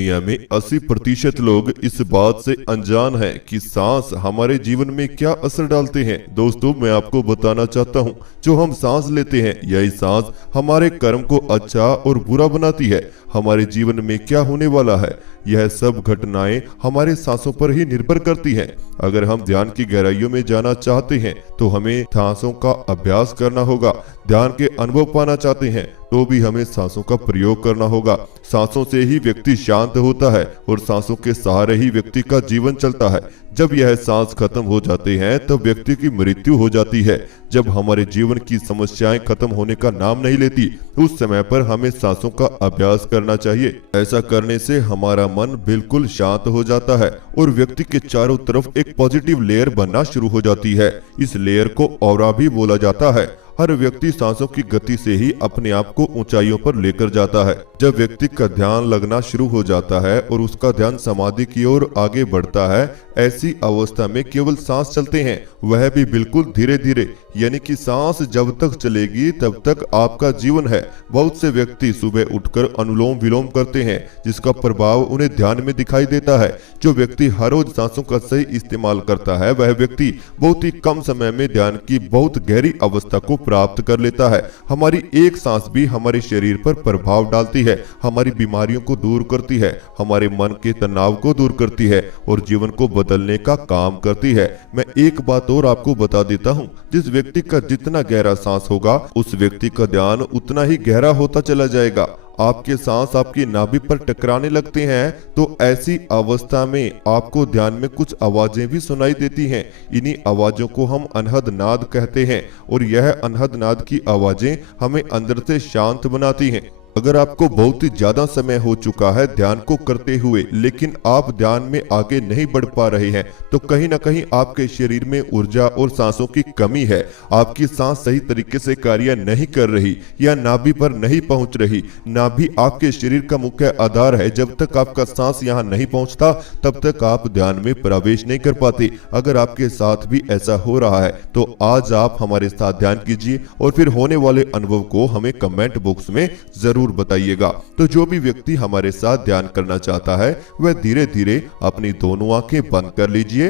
दुनिया में 80% लोग इस बात से अनजान हैं कि सांस हमारे जीवन में क्या असर डालते हैं। दोस्तों, मैं आपको बताना चाहता हूं, जो हम सांस लेते हैं यही सांस हमारे कर्म को अच्छा और बुरा बनाती है। हमारे जीवन में क्या होने वाला है, यह सब घटनाएं हमारे सांसों पर ही निर्भर करती हैं। अगर हम ध्यान की गहराइयों में जाना चाहते हैं तो हमें सांसों का अभ्यास करना होगा। ध्यान के अनुभव पाना चाहते हैं तो भी हमें सांसों का प्रयोग करना होगा। सांसों से ही व्यक्ति शांत होता है और सांसों के सहारे ही व्यक्ति का जीवन चलता है। जब यह सांस खत्म हो जाते हैं तब व्यक्ति की मृत्यु हो जाती है। जब हमारे जीवन की समस्याएं खत्म होने का नाम नहीं लेती, उस समय पर हमें सांसों का अभ्यास करना चाहिए। ऐसा करने से हमारा मन बिल्कुल शांत हो जाता है और व्यक्ति के चारों तरफ एक पॉजिटिव लेयर बनना शुरू हो जाती है। इस लेयर को ऑरा भी बोला जाता है। हर व्यक्ति सांसों की गति से ही अपने आप को ऊंचाइयों पर लेकर जाता है। जब व्यक्ति का ध्यान लगना शुरू हो जाता है और उसका ध्यान समाधि की ओर आगे बढ़ता है, ऐसी अवस्था में केवल सांस चलते हैं, वह भी बिल्कुल धीरे धीरे। यानी कि सांस जब तक चलेगी तब तक आपका जीवन है। बहुत से व्यक्ति सुबह उठकर अनुलोम विलोम करते हैं, जिसका प्रभाव उन्हें ध्यान में दिखाई देता है। जो व्यक्ति हर रोज सांसों का सही इस्तेमाल करता है, वह व्यक्ति बहुत ही कम समय में ध्यान की बहुत गहरी अवस्था को प्राप्त कर लेता है। हमारी एक सांस भी हमारे शरीर पर प्रभाव डालती है, हमारी बीमारियों को दूर करती है, हमारे मन के तनाव को दूर करती है और जीवन को बदलने का काम करती है। मैं एक बात और आपको बता देता हूँ, जिस व्यक्ति का जितना गहरा सांस होगा, उस व्यक्ति का ध्यान उतना ही गहरा होता चला जाएगा। आपके सांस आपकी नाभि पर टकराने लगते हैं तो ऐसी अवस्था में आपको ध्यान में कुछ आवाजें भी सुनाई देती हैं। इन्हीं आवाजों को हम अनहद नाद कहते हैं और यह अनहद नाद की आवाजें हमें अंदर से शांत बनाती हैं। अगर आपको बहुत ही ज्यादा समय हो चुका है ध्यान को करते हुए, लेकिन आप ध्यान में आगे नहीं बढ़ पा रहे हैं, तो कहीं ना कहीं आपके शरीर में ऊर्जा और सांसों की कमी है। आपकी सांस सही तरीके से कार्य नहीं कर रही या नाभि पर नहीं पहुंच रही। नाभि आपके शरीर का मुख्य आधार है। जब तक आपका सांस यहाँ नहीं पहुंचता तब तक आप ध्यान में प्रवेश नहीं कर पाते। अगर आपके साथ भी ऐसा हो रहा है तो आज आप हमारे साथ ध्यान कीजिए और फिर होने वाले अनुभव को हमें कमेंट बॉक्स में जरूर बताइएगा। तो जो भी व्यक्ति हमारे साथ ध्यान करना चाहता है वह धीरे धीरे अपनी दोनों आंखें बंद कर लीजिए।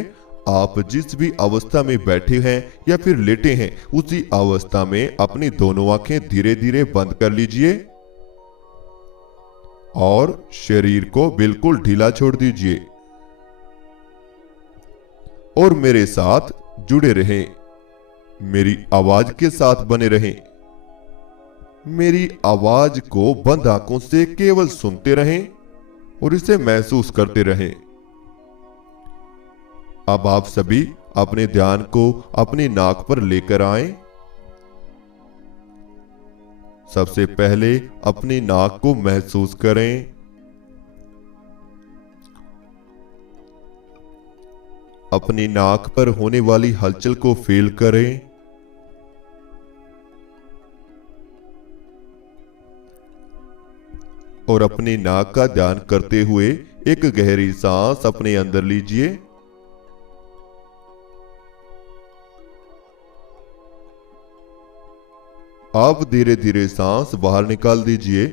आप जिस भी अवस्था में बैठे हैं या फिर लेटे हैं, उसी अवस्था में अपनी दोनों आंखें धीरे धीरे बंद कर लीजिए और शरीर को बिल्कुल ढीला छोड़ दीजिए और मेरे साथ जुड़े रहें। मेरी आवाज के साथ बने रहें। मेरी आवाज को बंद आंखों से केवल सुनते रहें और इसे महसूस करते रहें। अब आप सभी अपने ध्यान को अपनी नाक पर लेकर आएं। सबसे पहले अपनी नाक को महसूस करें। अपनी नाक पर होने वाली हलचल को फील करें। और अपनी नाक का ध्यान करते हुए एक गहरी सांस अपने अंदर लीजिए। अब धीरे धीरे सांस बाहर निकाल दीजिए।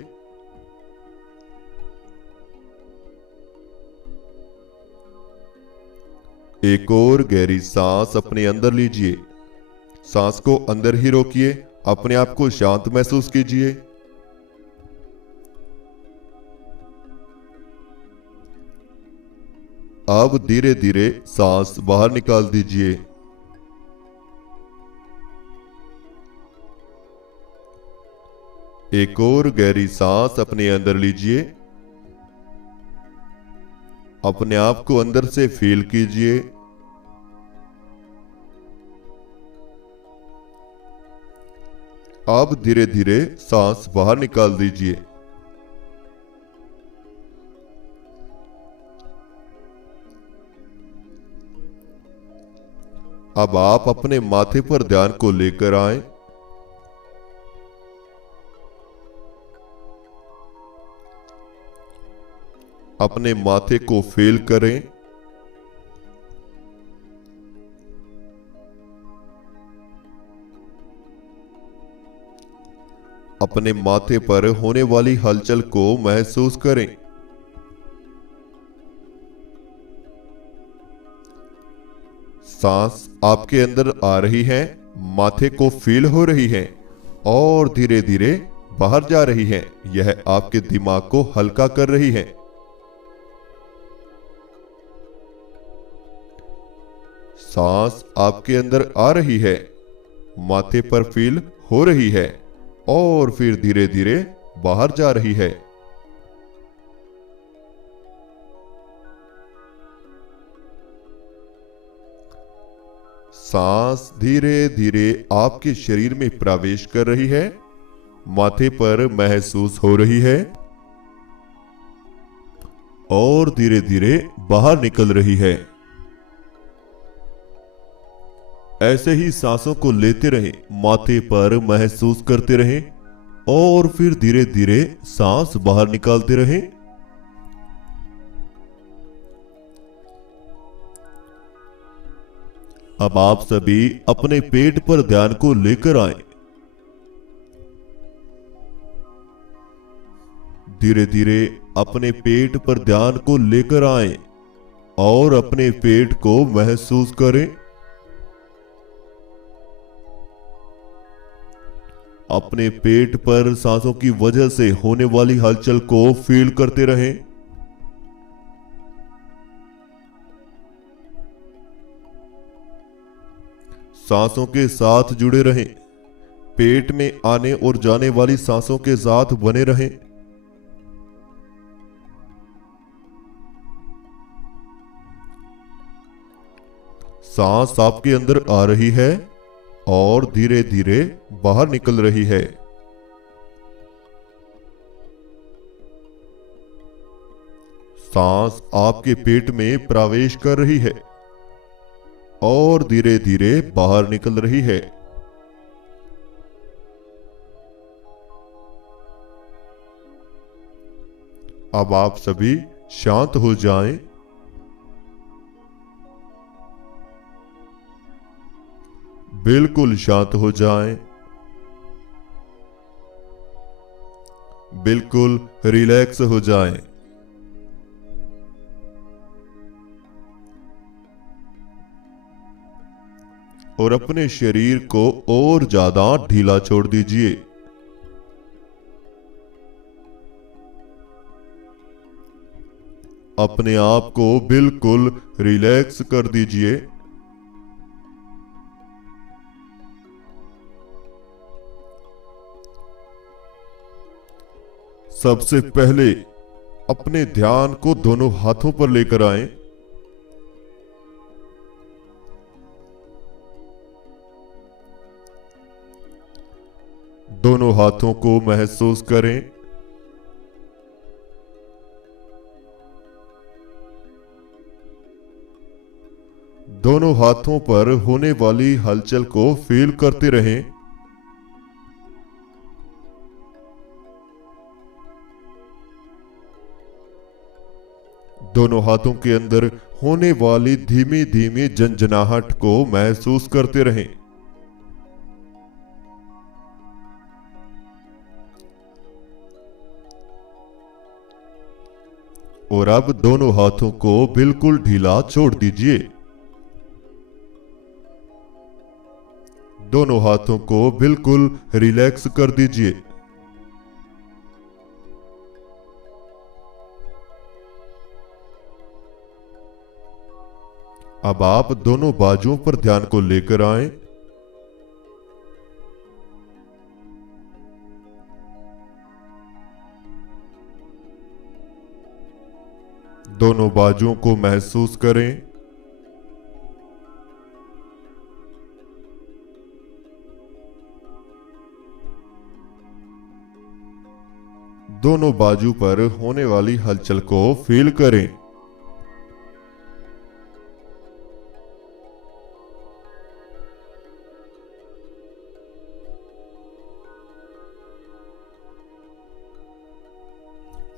एक और गहरी सांस अपने अंदर लीजिए। सांस को अंदर ही रोकिए, अपने आप को शांत महसूस कीजिए। अब धीरे धीरे सांस बाहर निकाल दीजिए। एक और गहरी सांस अपने अंदर लीजिए। अपने आप को अंदर से फील कीजिए। अब धीरे धीरे सांस बाहर निकाल दीजिए। अब आप अपने माथे पर ध्यान को लेकर आएं। अपने माथे को फील करें। अपने माथे पर होने वाली हलचल को महसूस करें। सांस आपके अंदर आ रही है, माथे को फील हो रही है और धीरे धीरे बाहर जा रही है। यह आपके दिमाग को हल्का कर रही है। सांस आपके अंदर आ रही है, माथे पर फील हो रही है और फिर धीरे धीरे बाहर जा रही है। सांस धीरे धीरे आपके शरीर में प्रवेश कर रही है, माथे पर महसूस हो रही है और धीरे धीरे बाहर निकल रही है। ऐसे ही सांसों को लेते रहें, माथे पर महसूस करते रहें और फिर धीरे धीरे सांस बाहर निकालते रहें। अब आप सभी अपने पेट पर ध्यान को लेकर आए। धीरे धीरे अपने पेट पर ध्यान को लेकर आए और अपने पेट को महसूस करें। अपने पेट पर सांसों की वजह से होने वाली हलचल को फील करते रहें। सांसों के साथ जुड़े रहें, पेट में आने और जाने वाली सांसों के साथ बने रहें। सांस आपके अंदर आ रही है और धीरे धीरे बाहर निकल रही है। सांस आपके पेट में प्रवेश कर रही है और धीरे धीरे बाहर निकल रही है। अब आप सभी शांत हो जाएं। बिल्कुल शांत हो जाएं। बिल्कुल रिलैक्स हो जाएं। और अपने शरीर को और ज्यादा ढीला छोड़ दीजिए। अपने आप को बिल्कुल रिलैक्स कर दीजिए। सबसे पहले अपने ध्यान को दोनों हाथों पर लेकर आएं। दोनों हाथों को महसूस करें। दोनों हाथों पर होने वाली हलचल को फील करते रहें। दोनों हाथों के अंदर होने वाली धीमी धीमी झंझनाहट को महसूस करते रहें। और अब दोनों हाथों को बिल्कुल ढीला छोड़ दीजिए। दोनों हाथों को बिल्कुल रिलैक्स कर दीजिए। अब आप दोनों बाजुओं पर ध्यान को लेकर आएं। दोनों बाजुओं को महसूस करें। दोनों बाजू पर होने वाली हलचल को फील करें।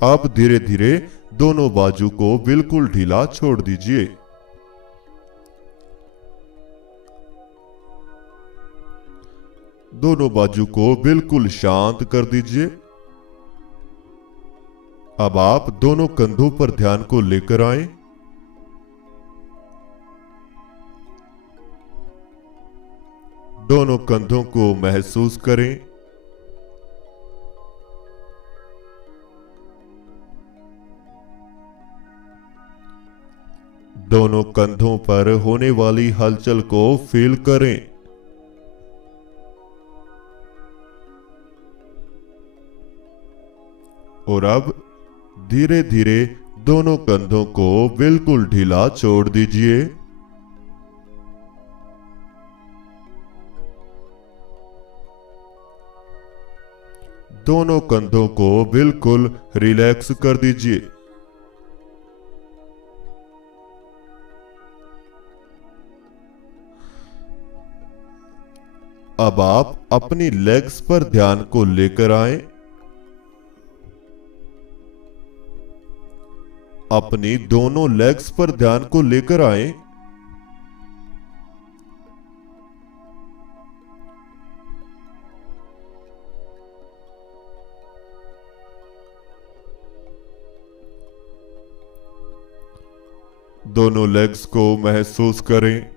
आप धीरे धीरे दोनों बाजू को बिल्कुल ढीला छोड़ दीजिए। दोनों बाजू को बिल्कुल शांत कर दीजिए। अब आप दोनों कंधों पर ध्यान को लेकर आएं। दोनों कंधों को महसूस करें। दोनों कंधों पर होने वाली हलचल को फील करें। और अब धीरे धीरे दोनों कंधों को बिल्कुल ढीला छोड़ दीजिए। दोनों कंधों को बिल्कुल रिलैक्स कर दीजिए। अब आप अपनी लेग्स पर ध्यान को लेकर आए। अपनी दोनों लेग्स पर ध्यान को लेकर आए। दोनों लेग्स को महसूस करें।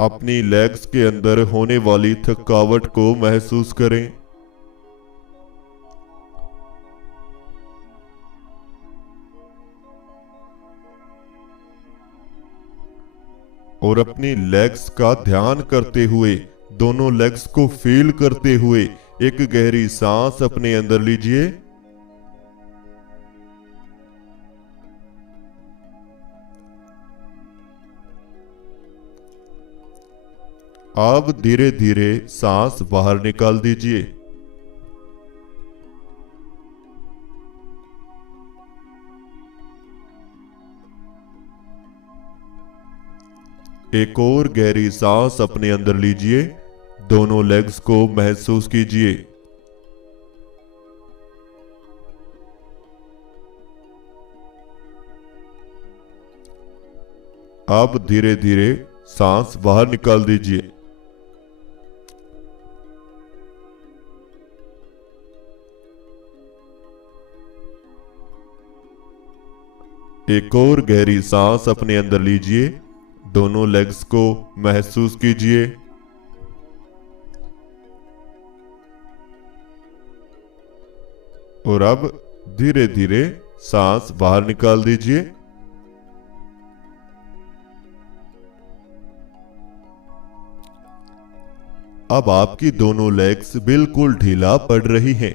अपनी लेग्स के अंदर होने वाली थकावट को महसूस करें। और अपनी लेग्स का ध्यान करते हुए, दोनों लेग्स को फील करते हुए एक गहरी सांस अपने अंदर लीजिए। अब धीरे धीरे सांस बाहर निकाल दीजिए। एक और गहरी सांस अपने अंदर लीजिए। दोनों लेग्स को महसूस कीजिए। अब धीरे धीरे सांस बाहर निकाल दीजिए। एक और गहरी सांस अपने अंदर लीजिए। दोनों लेग्स को महसूस कीजिए। और अब धीरे धीरे सांस बाहर निकाल दीजिए। अब आपकी दोनों लेग्स बिल्कुल ढीला पड़ रही हैं।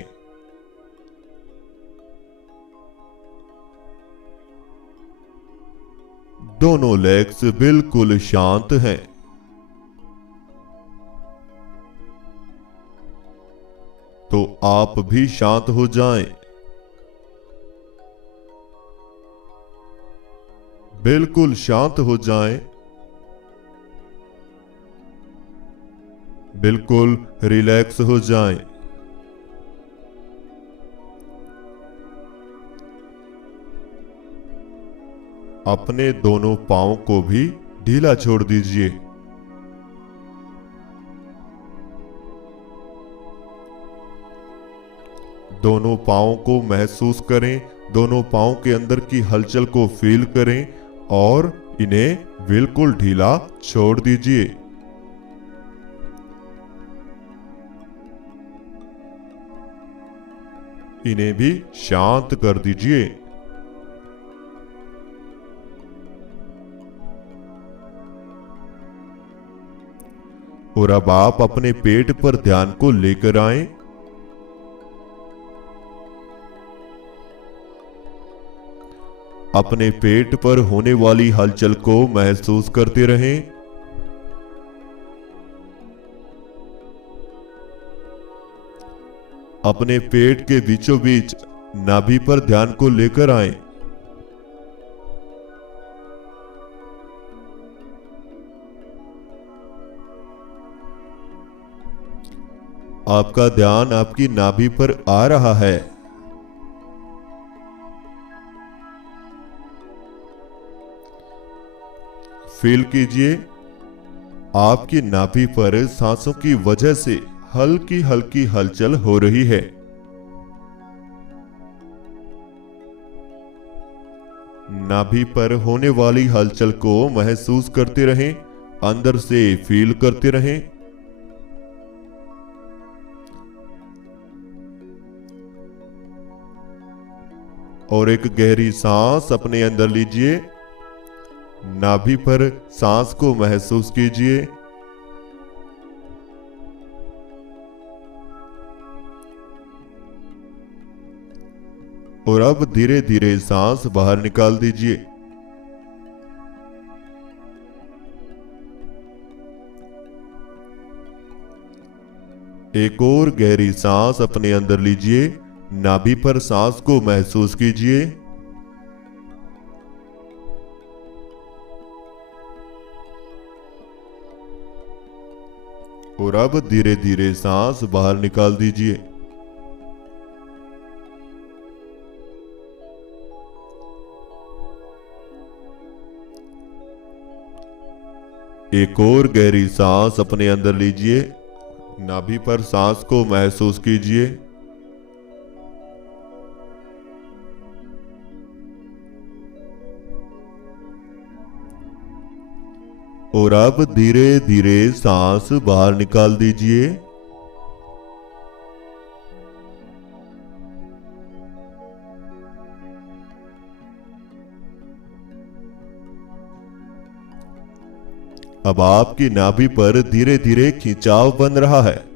दोनों लेग्स बिल्कुल शांत हैं। तो आप भी शांत हो जाएं। बिल्कुल शांत हो जाएं। बिल्कुल रिलैक्स हो जाएं। अपने दोनों पांव को भी ढीला छोड़ दीजिए। दोनों पांव को महसूस करें। दोनों पांव के अंदर की हलचल को फील करें और इन्हें बिल्कुल ढीला छोड़ दीजिए। इन्हें भी शांत कर दीजिए। और अब आप अपने पेट पर ध्यान को लेकर आएं। अपने पेट पर होने वाली हलचल को महसूस करते रहें। अपने पेट के बीचों बीच नाभि पर ध्यान को लेकर आएं। आपका ध्यान आपकी नाभि पर आ रहा है। फील कीजिए आपकी नाभि पर सांसों की वजह से हल्की हल्की हलचल हो रही है। नाभि पर होने वाली हलचल को महसूस करते रहें, अंदर से फील करते रहें। और एक गहरी सांस अपने अंदर लीजिए। नाभि पर सांस को महसूस कीजिए। और अब धीरे धीरे सांस बाहर निकाल दीजिए। एक और गहरी सांस अपने अंदर लीजिए। नाभि पर सांस को महसूस कीजिए। और अब धीरे धीरे सांस बाहर निकाल दीजिए। एक और गहरी सांस अपने अंदर लीजिए। नाभि पर सांस को महसूस कीजिए। और अब धीरे धीरे सांस बाहर निकाल दीजिए। अब आपकी नाभि पर धीरे धीरे खिंचाव बन रहा है।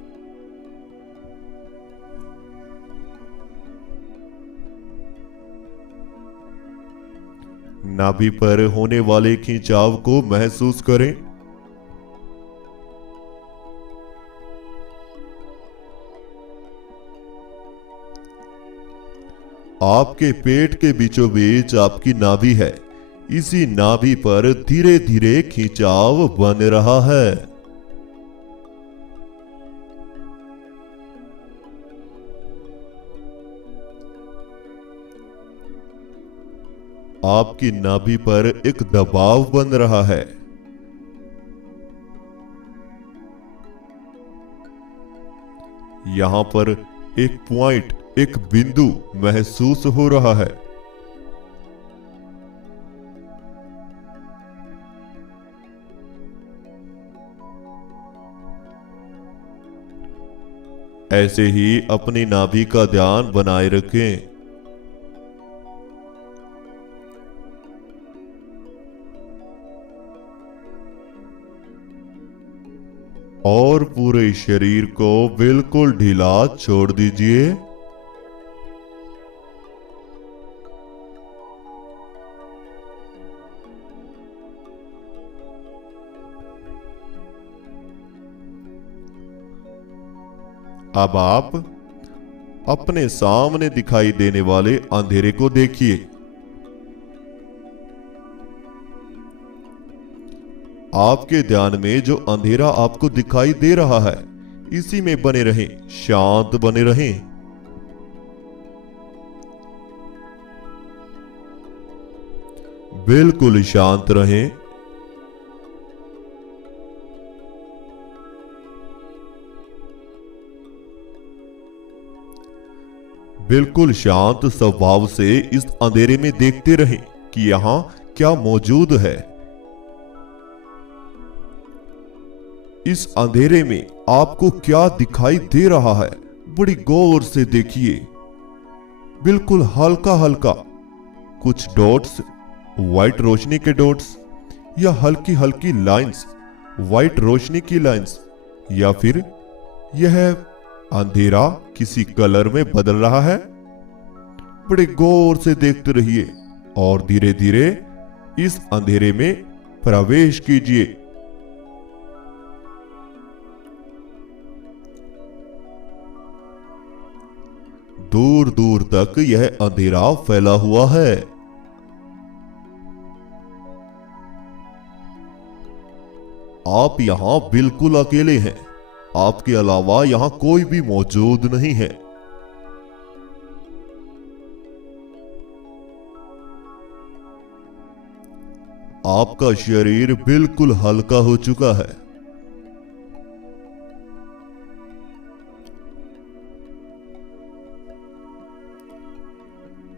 नाभि पर होने वाले खिंचाव को महसूस करें। आपके पेट के बीचों बीच आपकी नाभि है। इसी नाभि पर धीरे धीरे खिंचाव बन रहा है। आपकी नाभि पर एक दबाव बन रहा है। यहां पर एक पॉइंट, एक बिंदु महसूस हो रहा है। ऐसे ही अपनी नाभि का ध्यान बनाए रखें। और पूरे शरीर को बिल्कुल ढीला छोड़ दीजिए। अब आप अपने सामने दिखाई देने वाले अंधेरे को देखिए। आपके ध्यान में जो अंधेरा आपको दिखाई दे रहा है, इसी में बने रहें, शांत बने रहें। बिल्कुल शांत रहें। बिल्कुल शांत स्वभाव से इस अंधेरे में देखते रहें कि यहां क्या मौजूद है। इस अंधेरे में आपको क्या दिखाई दे रहा है, बड़ी गौर से देखिए। बिल्कुल हल्का हल्का कुछ डॉट्स, व्हाइट रोशनी के डॉट्स, या हल्की हल्की लाइंस, व्हाइट रोशनी की लाइंस, या फिर यह अंधेरा किसी कलर में बदल रहा है। बड़े गौर से देखते रहिए और धीरे धीरे इस अंधेरे में प्रवेश कीजिए। दूर दूर तक यह अंधेरा फैला हुआ है। आप यहां बिल्कुल अकेले हैं। आपके अलावा यहां कोई भी मौजूद नहीं है। आपका शरीर बिल्कुल हल्का हो चुका है।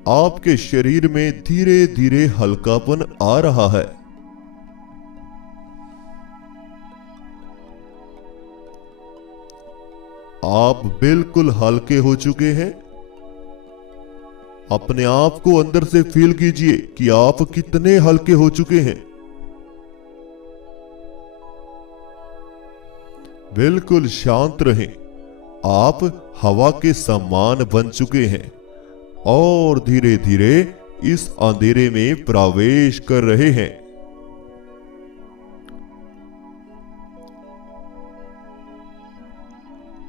आपके शरीर में धीरे धीरे हल्कापन आ रहा है। आप बिल्कुल हल्के हो चुके हैं। अपने आप को अंदर से फील कीजिए कि आप कितने हल्के हो चुके हैं। बिल्कुल शांत रहें। आप हवा के समान बन चुके हैं और धीरे धीरे इस अंधेरे में प्रवेश कर रहे हैं।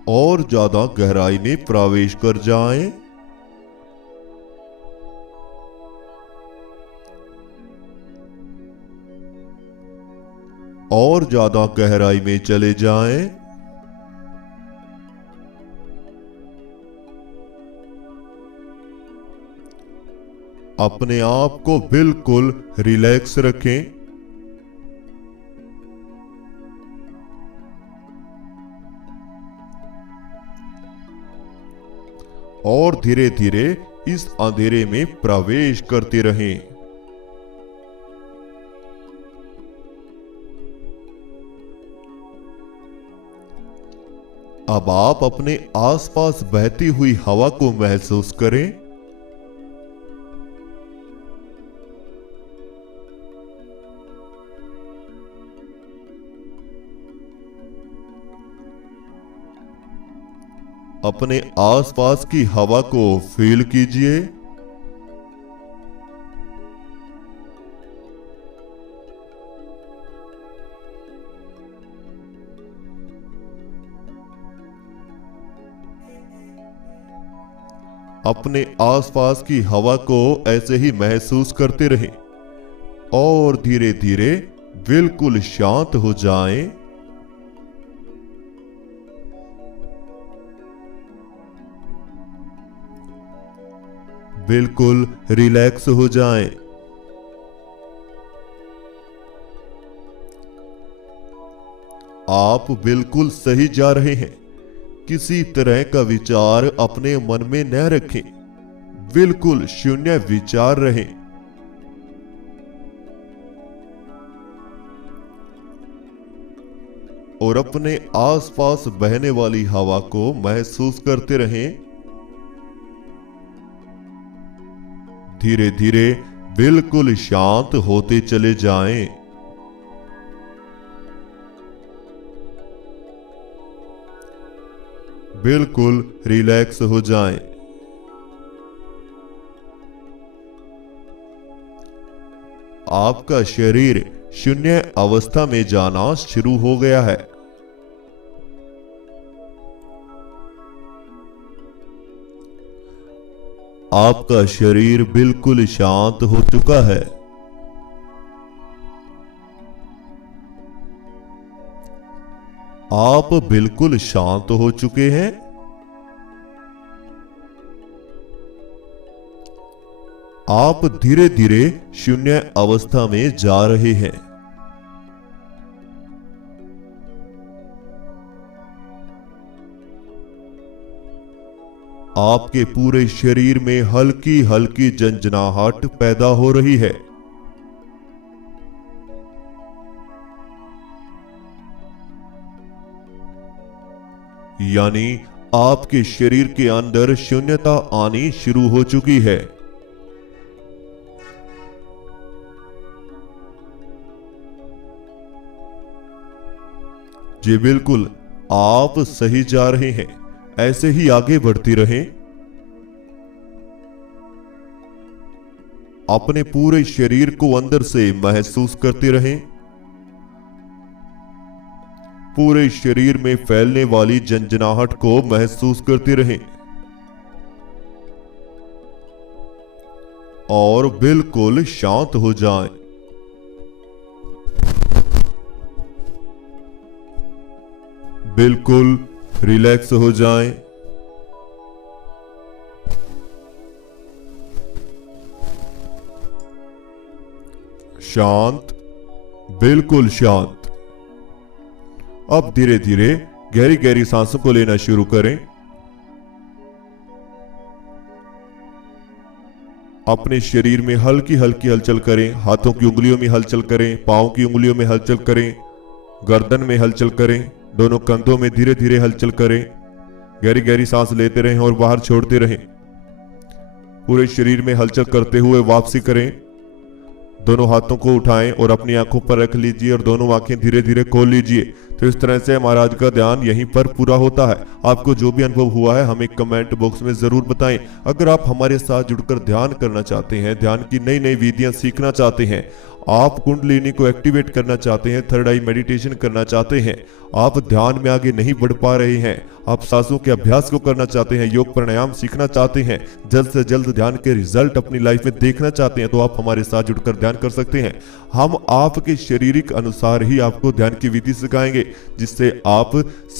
और ज्यादा गहराई में प्रवेश कर जाएं। और ज्यादा गहराई में चले जाएं। अपने आप को बिल्कुल रिलैक्स रखें। और धीरे धीरे इस अंधेरे में प्रवेश करते रहें। अब आप अपने आसपास बहती हुई हवा को महसूस करें। अपने आसपास की हवा को फील कीजिए। अपने आसपास की हवा को ऐसे ही महसूस करते रहें और धीरे धीरे बिल्कुल शांत हो जाएं। बिल्कुल रिलैक्स हो जाएं। आप बिल्कुल सही जा रहे हैं। किसी तरह का विचार अपने मन में न रखें। बिल्कुल शून्य विचार रहें। और अपने आसपास बहने वाली हवा को महसूस करते रहें। धीरे धीरे बिल्कुल शांत होते चले जाएं। बिल्कुल रिलैक्स हो जाएं। आपका शरीर शून्य अवस्था में जाना शुरू हो गया है। आपका शरीर बिल्कुल शांत हो चुका है। आप बिल्कुल शांत हो चुके हैं। आप धीरे धीरे शून्य अवस्था में जा रहे हैं। आपके पूरे शरीर में हल्की हल्की झंझनाहट पैदा हो रही है। यानी आपके शरीर के अंदर शून्यता आनी शुरू हो चुकी है। जी बिल्कुल, आप सही जा रहे हैं। ऐसे ही आगे बढ़ती रहें। अपने पूरे शरीर को अंदर से महसूस करते रहें। पूरे शरीर में फैलने वाली झंझनाहट को महसूस करते रहें और बिल्कुल शांत हो जाएं। बिल्कुल रिलैक्स हो जाएं। शांत, बिल्कुल शांत। अब धीरे धीरे गहरी गहरी सांसों को लेना शुरू करें। अपने शरीर में हल्की हल्की हलचल करें। हाथों की उंगलियों में हलचल करें, पाँव की उंगलियों में हलचल करें, गर्दन में हलचल करें, दोनों कंधों में धीरे धीरे हलचल करें। गहरी गहरी सांस लेते रहें और बाहर छोड़ते रहें। पूरे शरीर में हलचल करते हुए वापसी करें। दोनों हाथों को उठाएं और अपनी आंखों पर रख लीजिए और दोनों आंखें धीरे धीरे खोल लीजिए। तो इस तरह से हमारा आज का ध्यान यहीं पर पूरा होता है। आपको जो भी अनुभव हुआ है हमें कमेंट बॉक्स में जरूर बताएं। अगर आप हमारे साथ जुड़कर ध्यान करना चाहते हैं, ध्यान की नई नई विधियां सीखना चाहते हैं, आप कुंडलिनी को एक्टिवेट करना चाहते हैं, थर्ड आई मेडिटेशन करना चाहते हैं, आप ध्यान में आगे नहीं बढ़ पा रहे हैं, आप सांसों के अभ्यास को करना चाहते हैं, योग प्राणायाम सीखना चाहते हैं, जल्द से जल्द ध्यान के रिजल्ट अपनी लाइफ में देखना चाहते हैं, तो आप हमारे साथ जुड़कर ध्यान कर सकते हैं। हम आपके शारीरिक अनुसार ही आपको ध्यान की विधि सिखाएंगे जिससे आप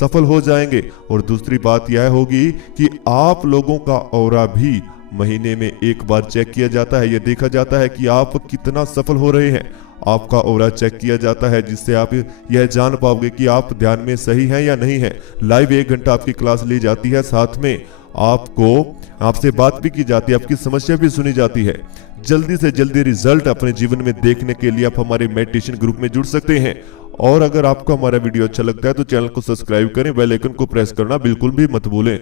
सफल हो जाएंगे। और दूसरी बात यह होगी कि आप लोगों का ऑरा भी महीने में एक बार चेक किया जाता है। यह देखा जाता है कि आप कितना सफल हो रहे हैं। आपका ऑरा चेक किया जाता है जिससे आप यह जान पाओगे कि आप ध्यान में सही हैं या नहीं है। लाइव 1 घंटा आपकी क्लास ली जाती है, साथ में आपसे बात भी की जाती है, आपकी समस्या भी सुनी जाती है। जल्दी से जल्दी रिजल्ट अपने जीवन में देखने के लिए आप हमारे मेडिटेशन ग्रुप में जुड़ सकते हैं। और अगर आपको हमारा वीडियो अच्छा लगता है तो चैनल को सब्सक्राइब करें, बेल आइकन को प्रेस करना बिल्कुल भी मत भूलें।